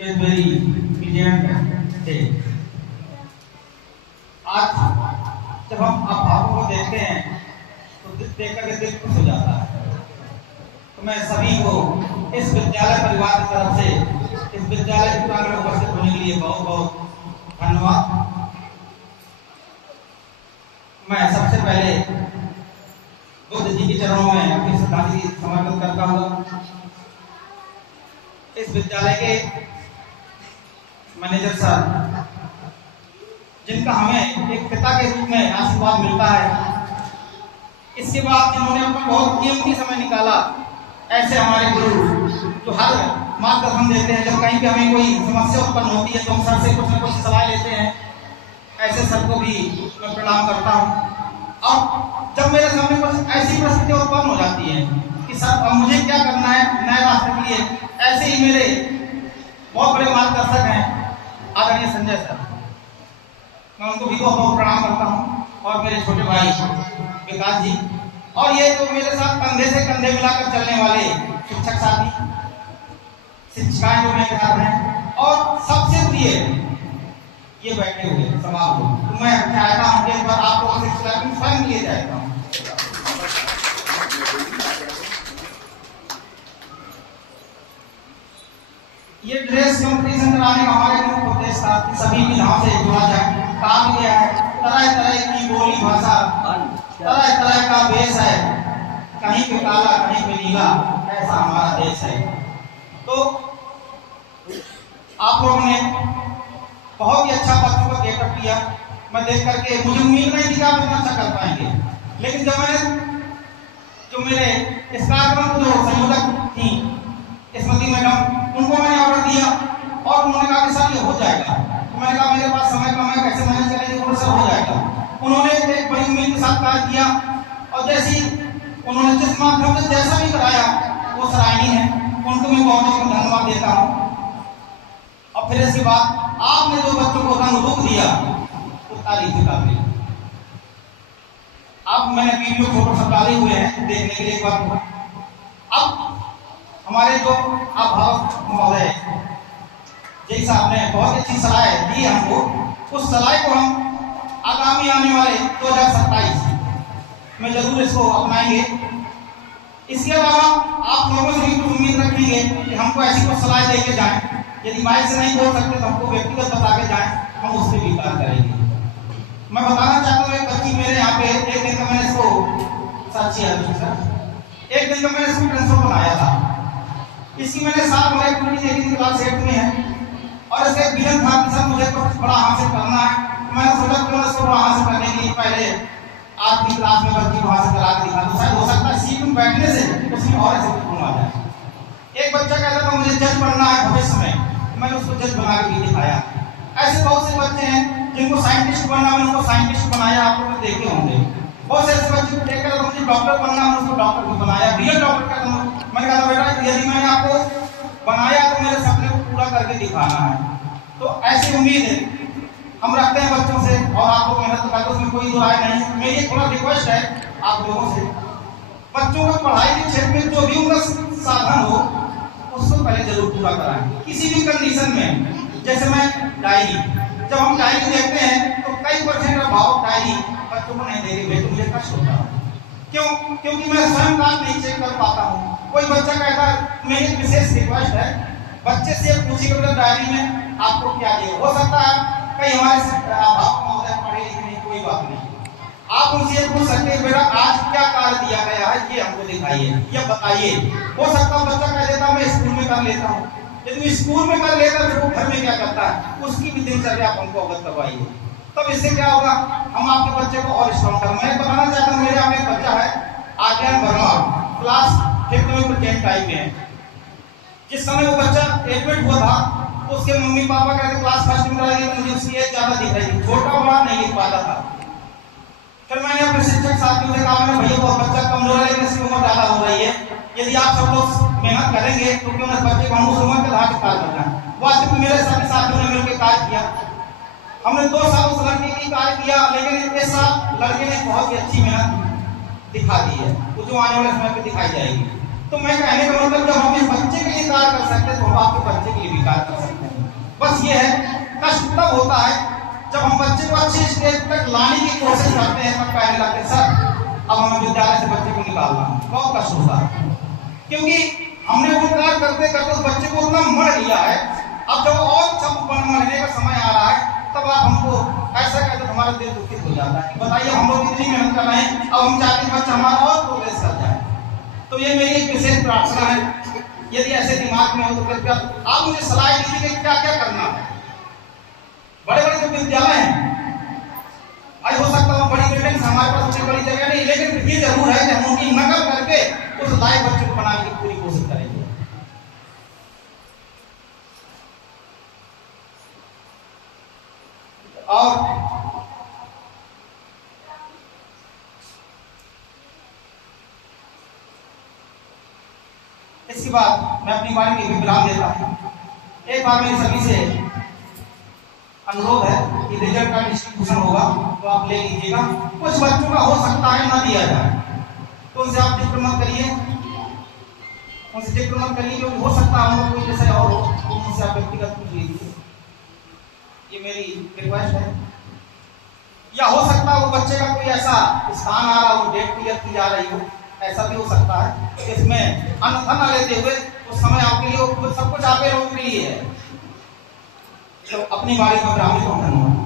is very brilliant day. आज जब हम अभावों को देखते हैं तो देख करके दिल खुश हो जाता है। तो मैं सभी को इस विद्यालय परिवार की तरफ से इस विद्यालय के प्रांगण में उपस्थित होने के लिए बहुत बहुत धन्यवाद। मैं सबसे पहले बुद्ध जी के चरणों में अपनी श्रद्धांजलि समर्पित करता हूँ। इस विद्यालय के मैनेजर सर, जिनका हमें एक पिता के रूप में आशीर्वाद मिलता है, इसके बाद जिन्होंने अपना बहुत कीमती समय निकाला, ऐसे हमारे गुरु जो हर मार्गदर्शन देते हैं, जब कहीं पे हमें कोई समस्या उत्पन्न होती है तो हम सर से कुछ न कुछ सलाह लेते हैं, ऐसे सर को भी मैं प्रणाम करता हूँ। अब जब मेरे सामने कुछ ऐसी परिस्थिति उत्पन्न हो जाती है कि सर अब मुझे क्या करना है नए रास्ते के लिए, ऐसे ही मेरे बहुत बड़े मार्गदर्शक हैं आदरणीय संजय सर, मैं उनको भी बहुत बहुत प्रणाम करता हूँ, और मेरे छोटे भाई विकास जी, और ये जो मेरे साथ कंधे से कंधे मिलाकर चलने वाले शिक्षक साथी, शिक्षिकाएं जो मेरे साथ हैं, और सबसे प्रिय ये बैठे हुए समाज को, तो मैं चाहता हूँ कि एक बार आप लोगों से स्वयं लिए जाता हूँ। ये ड्रेस कंपटीशन कराने का हमारे मुख्य उद्देश्य था कि सभी विधाओं से जुड़ा जाए। काम किया है, तरह तरह की बोली भाषा, तरह तरह का वेश है, कहीं पे काला कहीं पे नीला, ऐसा हमारा देश है। तो आप लोगों ने बहुत ही अच्छा बच्चों का गेटअप किया, मैं देख करके मुझे उम्मीद नहीं थी कि आप इतना अच्छा कर पाएंगे, लेकिन जब मैंने जो मेरे इस कार्यक्रम को जो संयोजक थी स्मृति मैडम, उनको मैंने ऑर्डर दिया और उन्होंने कहा कि सर ये हो जाएगा। तो मैंने कहा मेरे पास समय कम है, कैसे मैनेज करेंगे, उन्होंने सर हो जाएगा। उन्होंने एक बड़ी उम्मीद के साथ कार्य किया, और जैसी उन्होंने जिस माध्यम से जैसा भी कराया वो सराहनीय है, उनको मैं बहुत बहुत धन्यवाद देता हूँ। और फिर इसके बाद आपने जो बच्चों को रंग रूप दिया वो तारीफ के काबिल। अब मैंने वीडियो फोटो सब डाले हुए हैं देखने के लिए एक बार। अब हमारे जो अभिभावक महोदय जय साहब ने बहुत अच्छी सलाह दी हमको, उस सलाह को हम आगामी आने वाले 2027 में जरूर इसको अपनाएंगे। इसके अलावा आप लोगों से भी कुछ उम्मीद रखेंगे कि हमको ऐसी कुछ सलाह देके जाएं, यदि माइक से नहीं बोल सकते तो हमको व्यक्तिगत बता के जाएं, हम उससे भी कार्य करेंगे। मैं बताना चाहता हूँ, एक बच्ची मेरे यहाँ पे एक दिन का मैंने इसको साक्षी है सर, एक दिन का मैंने इसको ट्रांसफर बनाया था। इसकी मैंने साल भर पूरी देखी थी, क्लास 8 में है, और इसका एक विजन था कि सर मुझे कुछ बड़ा हासिल करना है। तो मैंने सोचा कि इसको बड़ा हासिल करने के लिए पहले आज की क्लास में बच्ची को हासिल करा के दिखा, तो शायद हो सकता है सीट में बैठने से उसमें और ऐसे गुण आ जाए। एक बच्चा कहता था मुझे जज बनना है भविष्य में, मैंने उसको जज बना के भी दिखाया। ऐसे बहुत से बच्चे हैं जिनको साइंटिस्ट बनना, मैंने उनको साइंटिस्ट बनाया, आप लोग देखे होंगे। बहुत से ऐसे बच्चे को देखकर मुझे डॉक्टर बनना, मैंने उसको डॉक्टर भी बनाया, रियल डॉक्टर का। मैंने कहा बेटा यदि मैंने आपको बनाया तो मेरे सपने को पूरा करके दिखाना है। तो ऐसी उम्मीद हम रखते हैं बच्चों से, और आप लोग मेहनत करते, उसमें कोई दो राय नहीं है। मेरी थोड़ा रिक्वेस्ट है आप लोगों से, बच्चों को पढ़ाई के क्षेत्र में जो भी उनका साधन हो उसको पहले जरूर पूरा कराएं, किसी भी कंडीशन में। जैसे मैं डायरी, जब हम डायरी देखते हैं तो कई % भाव डायरी बच्चों को नहीं देंगे, तो मुझे कष्ट होता है। क्यों? क्योंकि मैं स्वयं का नहीं चेक कर पाता हूँ। कोई बच्चा कहता है, मेरी विशेष रिक्वेस्ट है बच्चे से पूछिए डायरी में आपको क्या दिया। हो सकता है कई हमारे अभिभावक महोदय पढ़े लिखे नहीं, कोई बात नहीं, आप उनसे पूछ सकते हैं बेटा आज क्या कार्य दिया गया है, ये हमको दिखाइए या बताइए। हो सकता है बच्चा कह देता मैं स्कूल में कर लेता हूँ, यदि स्कूल में कर लेता तो वो घर में क्या करता है उसकी भी दिनचर्या आप हमको अवगत करवाइए। तब इससे क्या होगा, हम आपके बच्चे को और स्ट्रॉन्ग करेंगे। मैं बताना चाहता हूँ, मेरे यहाँ एक बच्चा है आर्यन वर्मा, क्लास 5th में प्रेजेंट टाइम में है। जिस समय वो बच्चा एडमिट हुआ था तो उसके मम्मी पापा कहते क्लास 1st में रही, मुझे उसकी एज ज्यादा दिख रही थी, छोटा बड़ा नहीं लिख पाता था। फिर मैंने अपने शिक्षक साथियों से कहा, मैंने भैया वो बच्चा कमजोर है लेकिन इसकी उम्र ज्यादा हो रही है, यदि आप सब लोग मेहनत करेंगे तो क्यों ना बच्चे को हम उस उम्र के लाके कार्य करना है। वास्तव में मेरे सभी साथियों ने मिलकर कार्य किया, हमने 2 साल उस लड़के की कार्य किया, लेकिन इस साल लड़के ने बहुत ही अच्छी मेहनत दिखा दी है, वो जो आने वाले समय पे दिखाई जाएगी। तो मैं कहने का मतलब जब हम इस बच्चे के लिए कार्य कर सकते हैं तो हम आपके बच्चे के लिए भी कार्य कर सकते हैं। तब होता है जब हम बच्चे को अच्छी स्टेज तक लाने की कोशिश करते हैं, तब कहने लगते हैं सर अब हमें विद्यालय से बच्चे को निकालना है। बहुत कष्ट होता है, क्योंकि हमने वो कार्य करते करते उस बच्चे को उतना मर लिया है। अब जब और सब मरने का समय आ रहा है, तब आप हमको ऐसा कहते हमारा दिल दुखित हो जाता है। बताइए हम लोग कितनी मेहनत कर रहे हैं, अब हम चाहते हैं बच्चा हमारा और प्रोग्रेस कर जाए। तो ये मेरी एक विशेष प्रार्थना है, यदि ऐसे दिमाग में हो तो कृपया आप मुझे सलाह दीजिए कि क्या क्या करना है। बड़े बड़े जो विद्यालय हैं, आज हो सकता है बड़ी बिल्डिंग हमारे पास उतनी बड़ी जगह नहीं, लेकिन ये जरूर है कि हम उनकी नकल करके उस लायक बच्चे को बनाने की पूरी कोशिश करेंगे। और इसके बाद मैं अपनी वाणी में विराम देता हूं। एक बार मेरी सभी से अनुरोध है कि रिजल्ट का डिस्ट्रीब्यूशन होगा तो आप ले लीजिएगा। कुछ बच्चों का हो सकता है ना दिया जाए, तो उनसे आप जिक्र मत करिए, उनसे जिक्र मत करिए, क्योंकि हो सकता है हम लोग कोई विषय और हो तो उनसे आप व्यक्तिगत पूछ लीजिए। ये मेरी रिक्वेस्ट है। या हो सकता है वो बच्चे का कोई ऐसा स्थान आ रहा हो, डेट क्लियर की जा रही हो, ऐसा भी हो सकता है। इसमें अन्यथा न लेते हुए उस समय आपके लिए सब कुछ आपके लोगों के लिए है। तो अपनी बारी में ब्राह्मण को धन्यवाद।